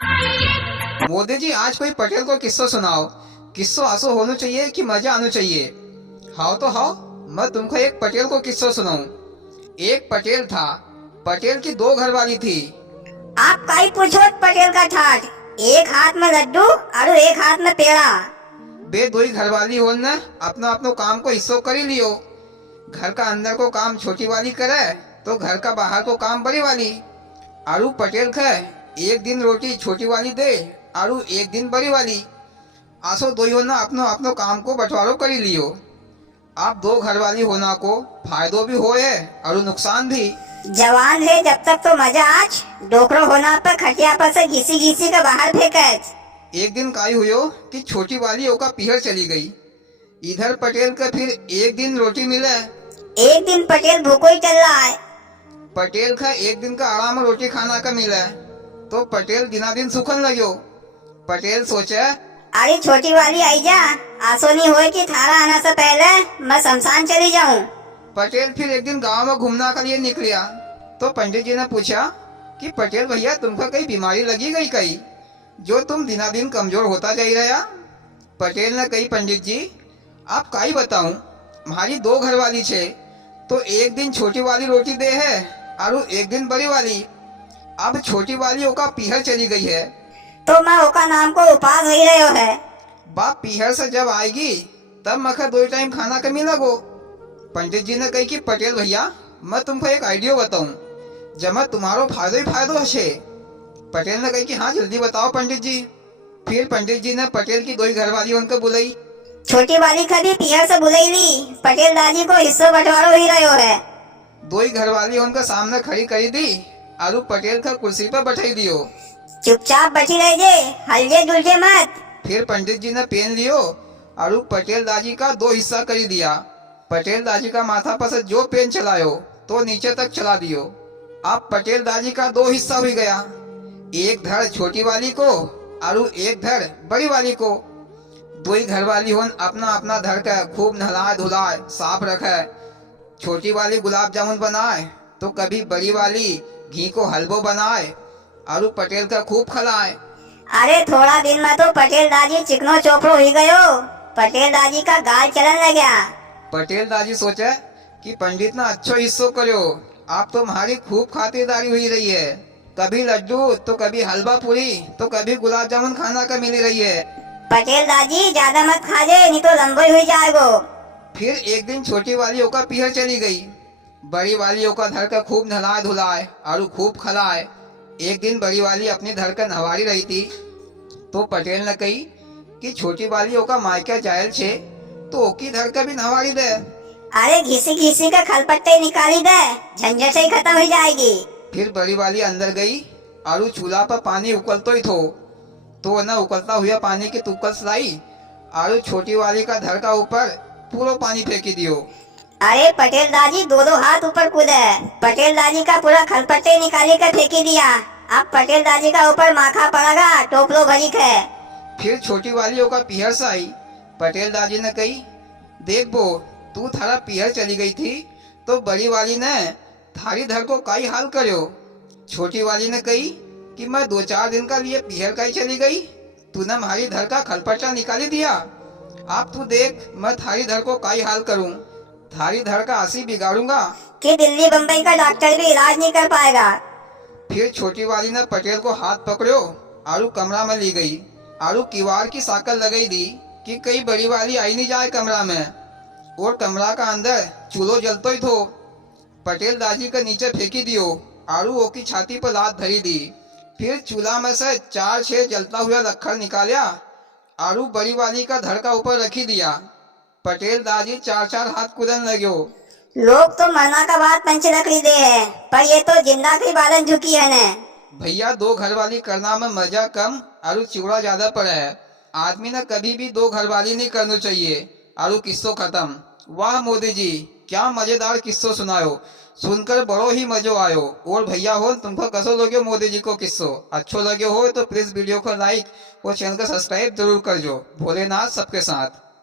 मोदी जी आज कोई पटेल को किस्सा सुनाओ। किस्सो आंसू होना चाहिए कि मजा आना चाहिए। हाओ तो हाओ, मैं तुमको एक पटेल को किस्सा सुनाऊं। एक पटेल था। पटेल की दो घरवाली थी। आप काई पूछो पटेल का ठाठ। एक हाथ में लड्डू और एक हाथ में पेड़ा। बे दो ही घरवाली हो न, अपना अपनो काम को हिस्सों कर ही लियो। घर का अंदर को काम छोटी वाली करे तो घर का बाहर को काम बड़ी वाली। आरू पटेल खे एक दिन रोटी छोटी वाली दे आरू एक दिन बड़ी वाली। आसो दो ही होना अपनो अपनो काम को बंटवारो कर ही लियो। आप दो घरवाली होना को फायदो भी होए और नुकसान भी। जवान है जब तक तो मजा आज, डोकरो होना पर खटिया पर से घिसी घिसी के बाहर फेंकत। एक दिन काई हुयो कि छोटी वाली ओका पीहर चली गई। इधर पटेल का फिर एक दिन रोटी मिले। एक दिन पटेल भूखो ही चल रहा है। पटेल का एक दिन का आराम रोटी खाना का मिले तो पटेल दिना दिन सुखन लग्यो। पटेल सोचे अरे छोटी वाली आई जा, आसो नहीं होए कि थारा आना से पहले मैं शमशान चली जाऊं। पटेल फिर एक दिन गांव में घूमना के लिए निकलिया तो पंडित जी ने पूछा कि पटेल भैया तुमको कई बीमारी लगी गई कई, जो तुम दिना दिन कमजोर होता जा रहा। पटेल ने कही पंडित जी आप काई बताऊं, हमारी दो घरवाली छे तो एक दिन छोटी वाली रोटी दे है और एक दिन बड़ी वाली। अब छोटी वाली ओका पीहर चली गई है तो मैं ओका नाम को उपास हो रहे हो है। बाप पीहर से जब आएगी तब मखा दो टाइम खाना कमी लगो। पंडित जी ने कही कि पटेल भैया मैं तुमको एक आइडिया बताऊं, जब तुम्हारो फायदो ही फायदो है। पटेल ने कही कि हाँ जल्दी बताओ पंडित जी। फिर पंडित जी ने पटेल की दो ही घरवाली उनको बुलाई। छोटी वाली कभी पीहर से बुलाई ली, पटेल दादी को हिस्सों बंटवारो ही रहे हो है। दो ही घरवाली उनका सामने खड़ी करी दी और पटेल का कुर्सी पर बैठाई दियो। चुपचाप बैठी रह जे, हलजे डुलजे मत। फिर पंडित जी ने पेन लियो और पटेल दादी का दो हिस्सा कर दिया। पटेल दादी का माथा पर से जो पेन चलायो तो नीचे तक चला दियो। अब पटेल दादी का दो हिस्सा हो गया, एक धड़ छोटी वाली को और एक धड़ बड़ी वाली को। दो ही घर वाली होन अपना अपना धड़ के खूब नहलाए धुलाए साफ रखे। छोटी वाली गुलाब जामुन बनाए तो कभी बड़ी वाली घी को हलवो बनाए और पटेल का खूब खलाए। अरे थोड़ा दिन में तो पटेल दादी चिकनो चोपड़ो ही गयो, पटेल दादी का गाल चलन लगा। पटेल दादी सोचे कि पंडित ने अच्छो हिस्सो करो, आप तो हमारी खूब खातिरदारी हुई रही है। कभी लड्डू तो कभी हलवा पूरी तो कभी गुलाब जामुन खाना का मिली रही है। पटेल दादी ज्यादा मत खाजे नहीं तो लंबो हुई जाएगो। फिर एक दिन छोटी वाली ओका पीहर चली गई। बड़ी वाली ओका धर कर खूब नहलाए धुलाए और खूब खलाए। एक दिन बड़ी वाली अपनी धर कर नहवारी रही थी तो पटेल ने कही कि छोटी वाली ओका मायका जायल छे तो ओकी धर कर भी नहवारी दे। अरे घिसी घिसी का खलपट्टे निकाली दे, झंझट से ही खत्म हो जाएगी। फिर बड़ी वाली अंदर गई और चूल्हा पर पानी उकलतो ही तो न उकलता हुआ पानी की तुक्कल लाई और छोटी वाली का धर का ऊपर पूरा पानी फेंकी दियो। अरे पटेल दादी दो दो हाथ ऊपर कूदे, पटेल दादी का पूरा खलपट्टे निकाली कर फेंकी दिया। अब पटेल दादी का ऊपर माखा पड़ेगा टोपलो भरी है। फिर छोटी वाली ओका पीहर से आई। पटेल दादी ने कही देख बो तू थारा पीहर चली गई थी तो बड़ी वाली ने थारी धर को काई हाल करो। छोटी वाली ने कही कि मैं 2-4 दिन का लिए पीहर काई चली गई, तूने हमारी धर का खलपट्टा निकाली दिया। आप तू देख मैं थारी धर को काई हाल करूं, थारी धर का आसी बिगाड़ूंगा कि दिल्ली बम्बई का डॉक्टर भी इलाज नहीं कर पाएगा। फिर छोटी वाली ने पटेल को हाथ पकड़ो और कमरा में ली गई और किवाड़ की साकल लगाई दी कि कई बड़ी वाली आई नहीं जाए कमरा में। और कमरा का अंदर चूल्हो जलतो ही थो। पटेल दादी के नीचे फेंकी दियो और वो की छाती पर लात धरी दी। फिर चूल्हा में से 4-6 जलता हुआ लक्खड़ निकालिया और बड़ी वाली का धड़ का ऊपर रखी दिया। पटेल दादी 4-4 हाथ कूदन लग्यो। लोग तो मरना का बात पंच लकड़ी दे है, पर ये तो जिंदा की बालन झुकी है ने। भैया दो घरवाली करना में मजा कम और चिवड़ा ज्यादा पड़ा है। आदमी ने कभी भी दो घरवाली नहीं करना चाहिए। और किस्सो खत्म। वाह मोदी जी क्या मजेदार किस्सो सुनायो, सुनकर बड़ो ही मजो आयो। और भैया हो तुमको कसो लगे मोदी जी को किस्सो अच्छो लगे हो तो प्लीज वीडियो को लाइक और चैनल को सब्सक्राइब जरूर कर जो। भोलेनाथ सबके साथ।